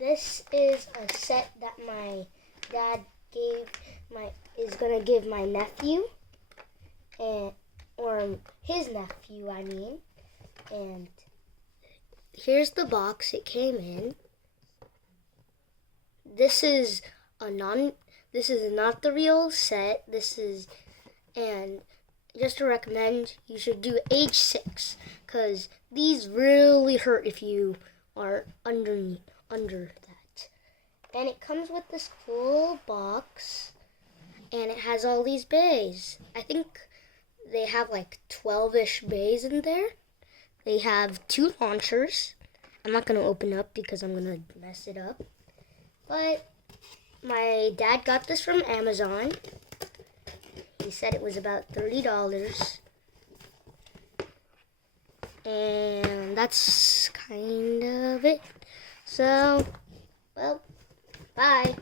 This is a set that my dad is gonna give my nephew, or his nephew, I mean. And here's the box it came in. This is not the real set. And just to recommend, you should do age 6, because these really hurt if you are under that. And it comes with this cool box, and it has all these bays. I think they have like 12-ish bays in there. They have 2 launchers. I'm not going to open up because I'm going to mess it up. But my dad got this from Amazon. He said it was about $30. And that's kind of it. So, well, bye.